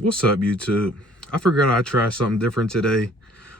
What's up, YouTube? I figured I'd try something different today.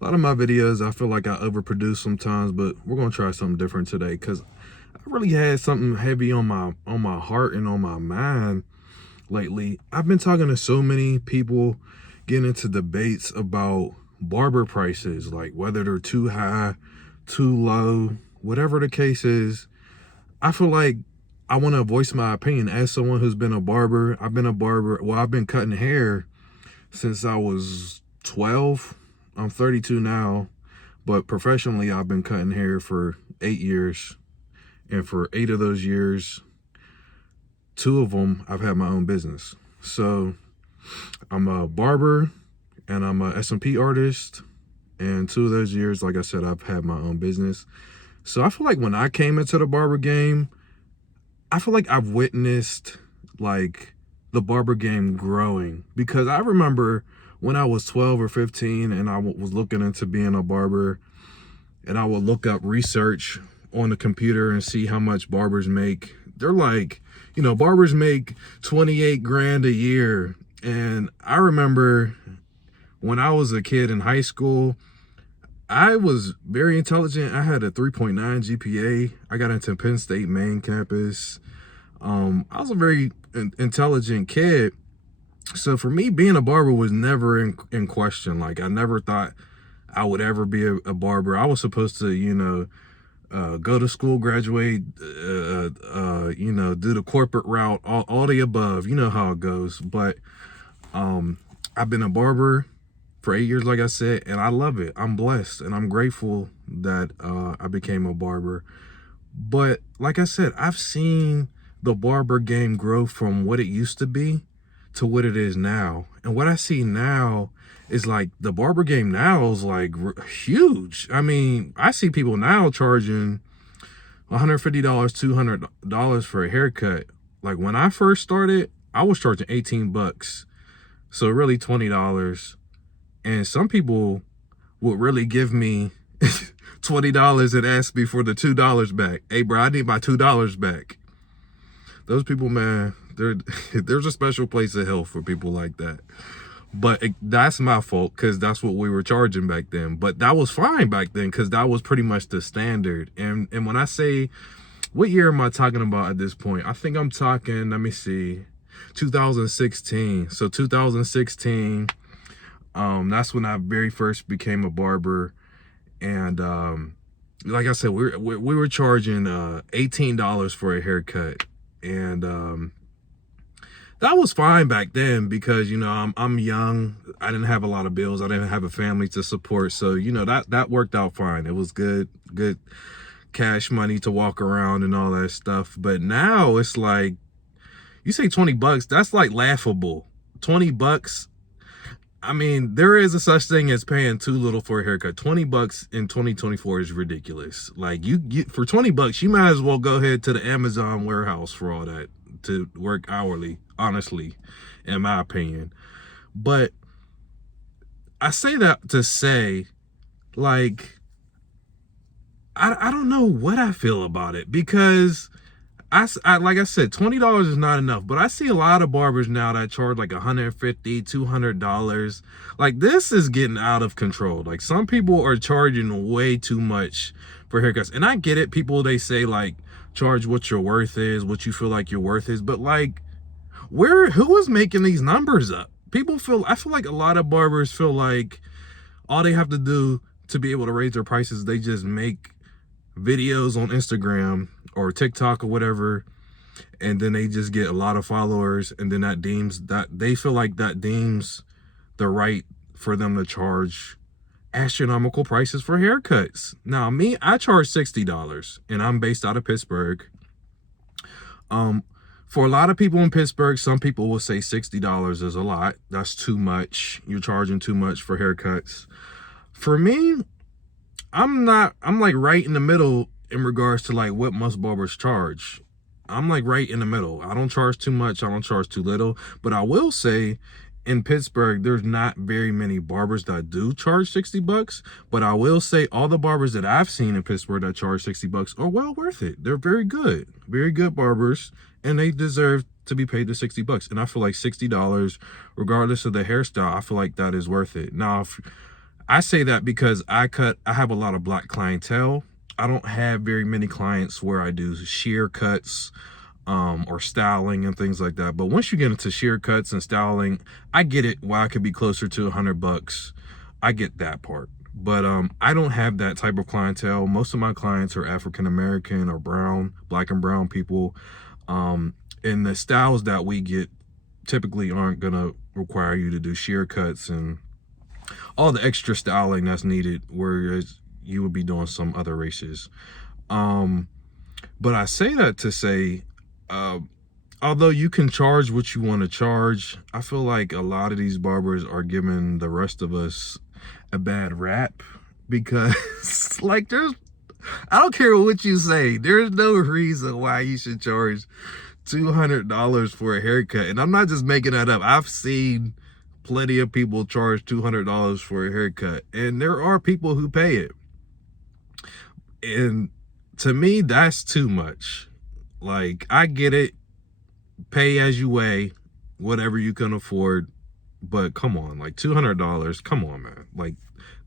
A lot of my videos, I feel like I overproduce sometimes, but we're gonna try something different today because I really had something heavy on my heart and on my mind lately. I've been talking to so many people, getting into debates about barber prices, like whether they're too high, too low, whatever the case is. I feel like I want to voice my opinion as someone who's been a barber. I've been a barber. Well, I've been cutting hair since I was 12. I'm 32 now, but professionally, I've been cutting hair for 8 years. And for 8 of those years, 2 of them, I've had my own business. So I'm a barber and I'm a S&P artist. And 2 of those years, like I said, I've had my own business. So I feel like when I came into the barber game, I feel like I've witnessed like the barber game growing, because I remember when I was 12 or 15 and I was looking into being a barber, and I would look up research on the computer and see how much barbers make. They're like, barbers make 28 grand a year. And I remember when I was a kid in high school, I was very intelligent. I had a 3.9 GPA. I got into Penn State main campus. I was a very intelligent kid. So for me, being a barber was never in question. Like, I never thought I would ever be a barber. I was supposed to, go to school, graduate, do the corporate route, all the above. You know how it goes. But I've been a barber for 8 years, like I said, and I love it. I'm blessed and I'm grateful that I became a barber. But like I said, I've seen the barber game grow from what it used to be to what it is now. And what I see now is like the barber game now is like huge. I mean, I see people now charging $150, $200 for a haircut. Like when I first started, I was charging 18 bucks. So really $20. And some people would really give me $20 and ask me for the $2 back. Hey, bro, I need my $2 back. Those people, man, there's a special place of hell for people like that. But that's my fault, because that's what we were charging back then. But that was fine back then, because that was pretty much the standard. And when I say, what year am I talking about at this point? I think I'm talking, let me see, 2016. So 2016, that's when I very first became a barber. And like I said, we were charging $18 for a haircut. And that was fine back then, because I'm young. I didn't have a lot of bills. I didn't have a family to support. So that worked out fine. It was good cash money to walk around and all that stuff. But now it's like, you say 20 bucks, that's like laughable. 20 bucks. I mean, there is a such thing as paying too little for a haircut. 20 bucks in 2024 is ridiculous. Like, you for 20 bucks, you might as well go ahead to the Amazon warehouse for all that, to work hourly, honestly, in my opinion. But I say that to say, like, I don't know what I feel about it, because I like I said, $20 is not enough, but I see a lot of barbers now that charge like $150, $200. Like, this is getting out of control. Like, some people are charging way too much for haircuts. And I get it. People, they say like, charge what your worth is, what you feel like your worth is. But like, who is making these numbers up? I feel like a lot of barbers feel like all they have to do to be able to raise their prices, they just make videos on Instagram or TikTok or whatever, and then they just get a lot of followers, and then they feel like that deems the right for them to charge astronomical prices for haircuts. Now, me, I charge $60, and I'm based out of Pittsburgh. For a lot of people in Pittsburgh, some people will say $60 is a lot. That's too much. You're charging too much for haircuts. For me, I'm like right in the middle in regards to like what most barbers charge. I'm like right in the middle. I don't charge too much. I don't charge too little. But I will say, in Pittsburgh, there's not very many barbers that do charge 60 bucks. But I will say all the barbers that I've seen in Pittsburgh that charge 60 bucks are well worth it. They're very good barbers, and they deserve to be paid the $60. And I feel like $60, regardless of the hairstyle, I feel like that is worth it. Now, if I say that because I have a lot of black clientele. I don't have very many clients where I do shear cuts or styling and things like that. But once you get into shear cuts and styling, I get it why I could be closer to $100. I get that part. But I don't have that type of clientele. Most of my clients are African American or brown, black and brown people. And the styles that we get typically aren't gonna require you to do shear cuts and all the extra styling that's needed, whereas you would be doing some other races. But I say that to say, although you can charge what you want to charge, I feel like a lot of these barbers are giving the rest of us a bad rap, because like I don't care what you say, there's no reason why you should charge $200 for a haircut. And I'm not just making that up. I've seen plenty of people charge $200 for a haircut, and there are people who pay it. And to me, that's too much. Like, I get it, pay as you weigh, whatever you can afford, but come on, like $200, come on, man. Like,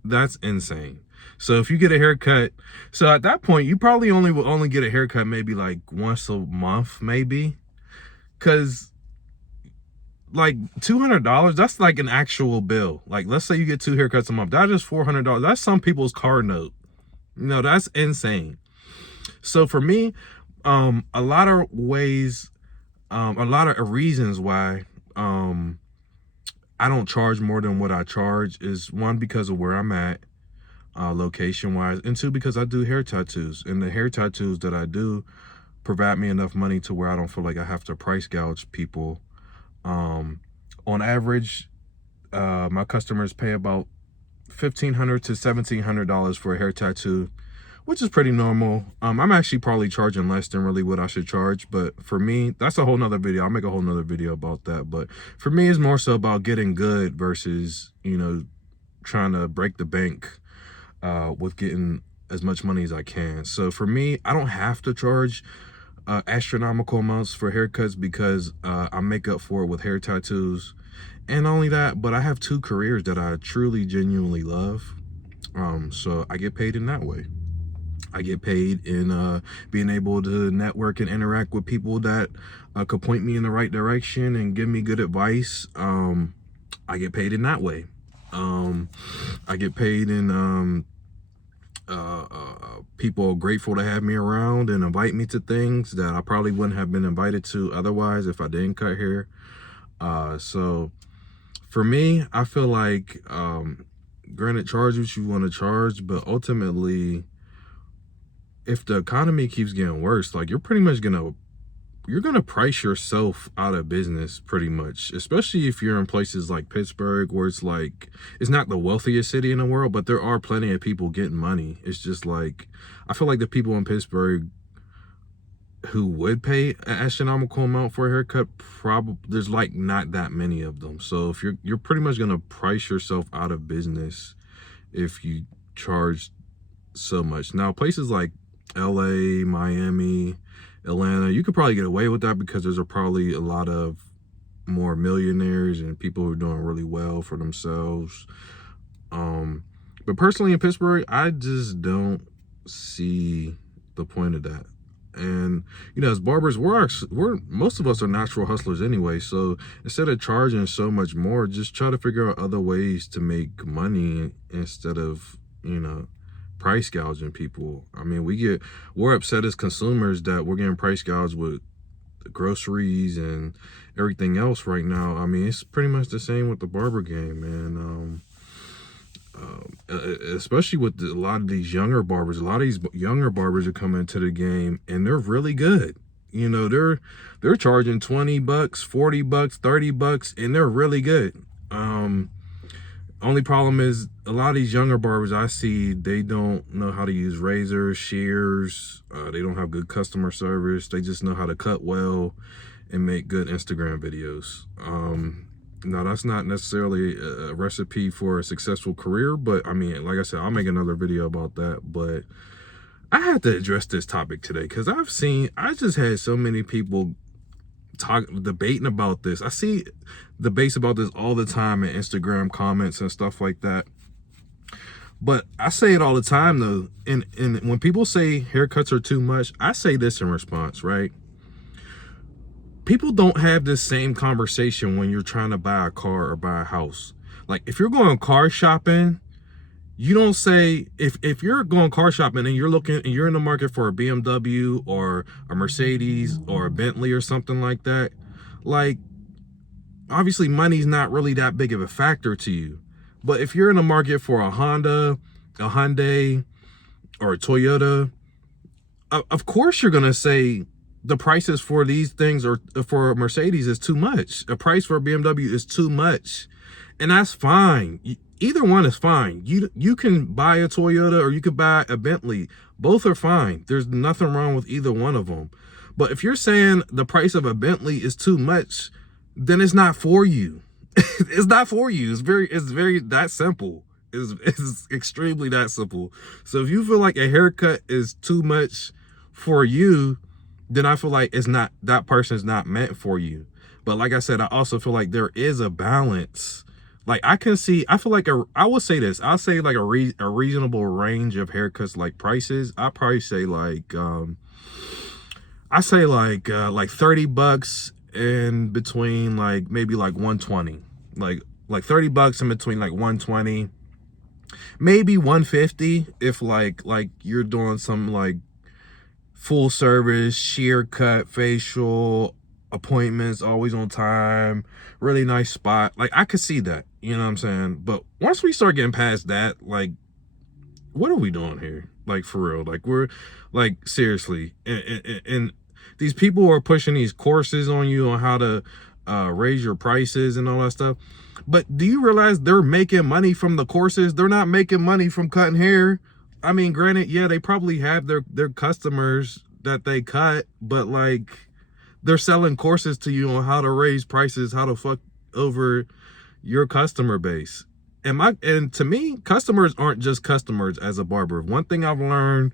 that's insane. So if you get a haircut, so at that point, you probably will only get a haircut maybe like once a month, maybe, because like $200, that's like an actual bill. Like, let's say you get 2 haircuts a month, that is $400. That's some people's car note. You know, that's insane. So for me, a lot of ways, a lot of reasons why I don't charge more than what I charge is, one, because of where I'm at, location wise, and 2, because I do hair tattoos, and the hair tattoos that I do provide me enough money to where I don't feel like I have to price gouge people. On average, my customers pay about $1,500 to $1,700 for a hair tattoo, which is pretty normal. I'm actually probably charging less than really what I should charge, but for me, that's a whole nother video. I'll make a whole nother video about that. But for me, it's more so about getting good versus, you know, trying to break the bank with getting as much money as I can. So for me, I don't have to charge astronomical amounts for haircuts, because I make up for it with hair tattoos. And not only that, but I have 2 careers that I truly, genuinely love. So I get paid in that way. I get paid in being able to network and interact with people that could point me in the right direction and give me good advice. I get paid in that way. I get paid in people are grateful to have me around and invite me to things that I probably wouldn't have been invited to otherwise if I didn't cut hair. So for me, I feel like, granted, charge what you want to charge, but ultimately, if the economy keeps getting worse, like, you're pretty much you're gonna price yourself out of business pretty much, especially if you're in places like Pittsburgh, where it's like, it's not the wealthiest city in the world, but there are plenty of people getting money. It's just like, I feel like the people in Pittsburgh who would pay an astronomical amount for a haircut, probably there's like not that many of them. So if you're pretty much gonna price yourself out of business if you charge so much. Now, places like LA, Miami, Atlanta, you could probably get away with that because there's probably a lot of more millionaires and people who are doing really well for themselves. But personally in Pittsburgh, I just don't see the point of that. And, you know, as barbers, we're most of us are natural hustlers anyway. So instead of charging so much more, just try to figure out other ways to make money instead of, you know, price gouging people. I mean, we're upset as consumers that we're getting price gouged with groceries and everything else right now. I mean, it's pretty much the same with the barber game, man. Especially with a lot of these younger barbers. A lot of these younger barbers are coming into the game and they're really good. You know, they're charging $20, $40, $30, and they're really good. Only problem is a lot of these younger barbers I see, they don't know how to use razors, shears. They don't have good customer service. They just know how to cut well and make good Instagram videos. Now, that's not necessarily a recipe for a successful career, but I mean, like I said, I'll make another video about that. But I had to address this topic today because I just had so many people debating about this. I see debates about this all the time in Instagram comments and stuff like that. But I say it all the time though. And when people say haircuts are too much, I say this in response, right? People don't have this same conversation when you're trying to buy a car or buy a house. Like if you're going car shopping, you don't say, if you're going car shopping and you're in the market for a BMW or a Mercedes or a Bentley or something like that, like obviously money's not really that big of a factor to you. But if you're in the market for a Honda, a Hyundai, or a Toyota, of course you're gonna say the prices for these things, or for a Mercedes, is too much. A price for a BMW is too much. And that's fine. Either one is fine. You can buy a Toyota or you could buy a Bentley. Both are fine. There's nothing wrong with either one of them. But if you're saying the price of a Bentley is too much, then it's not for you. It's not for you. It's very that simple. It's extremely that simple. So if you feel like a haircut is too much for you, then I feel like it's not, that person's not meant for you. But like I said, I also feel like there is a balance. Like I feel like I would say this. I'll say like a reasonable range of haircuts, like prices. I probably say like I say like $30 in between, like maybe like 120. Like $30 in between like 120, maybe 150 if like you're doing some like full service, sheer cut, facial, appointments, always on time, really nice spot. Like I could see that, you know what I'm saying? But once we start getting past that, like what are we doing here? Like for real, like we're like seriously, and these people are pushing these courses on you on how to raise your prices and all that stuff. But do you realize they're making money from the courses? They're not making money from cutting hair. I mean, granted, yeah, they probably have their customers that they cut, but like they're selling courses to you on how to raise prices, how to fuck over your customer base. And to me, customers aren't just customers as a barber. One thing I've learned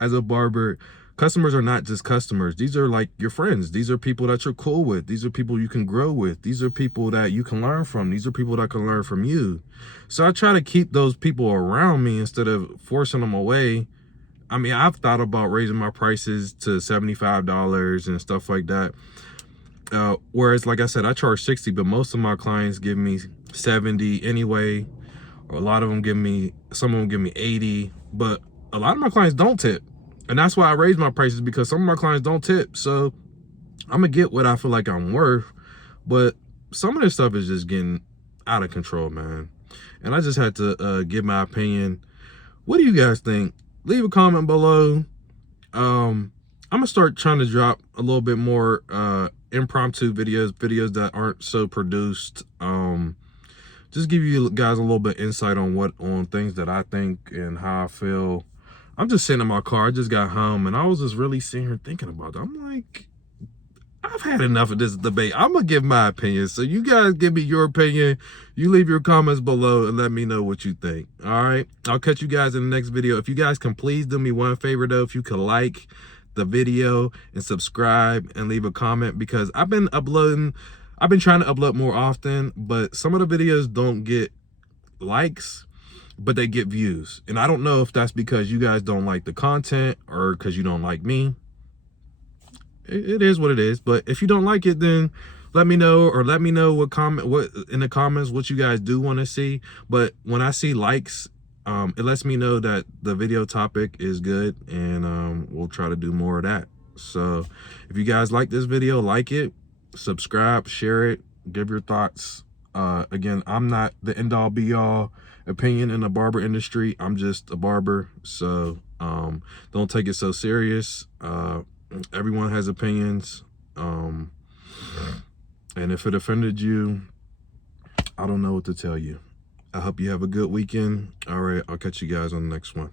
as a barber, customers are not just customers. These are like your friends. These are people that you're cool with. These are people you can grow with. These are people that you can learn from. These are people that can learn from you. So I try to keep those people around me instead of forcing them away. I mean, I've thought about raising my prices to $75 and stuff like that. Whereas, like I said, I charge 60, but most of my clients give me 70 anyway. Or a lot of them some of them give me 80, but a lot of my clients don't tip. And that's why I raise my prices, because some of my clients don't tip. So I'm gonna get what I feel like I'm worth, but some of this stuff is just getting out of control, man. And I just had to give my opinion. What do you guys think? Leave a comment below. I'm gonna start trying to drop a little bit more impromptu videos that aren't so produced. Just give you guys a little bit insight on things that I think and how I feel. I'm just sitting in my car. I just got home and I was just really sitting here thinking about it. I'm like, I've had enough of this debate. I'm gonna give my opinion. So you guys give me your opinion. You leave your comments below and let me know what you think. All right. I'll catch you guys in the next video. If you guys can please do me one favor though, if you could like the video and subscribe and leave a comment, because I've been trying to upload more often, but some of the videos don't get likes, but they get views. And I don't know if that's because you guys don't like the content or because you don't like me. It is what it is. But if you don't like it, then let me know, or let me know what in the comments what you guys do want to see. But when I see likes, it lets me know that the video topic is good, and we'll try to do more of that. So if you guys like this video, like it, subscribe, share it, give your thoughts. Again, I'm not the end all be all opinion in the barber industry. I'm just a barber, so don't take it so serious. Everyone has opinions, and if it offended you, I don't know what to tell you. I hope you have a good weekend. All right, I'll catch you guys on the next one.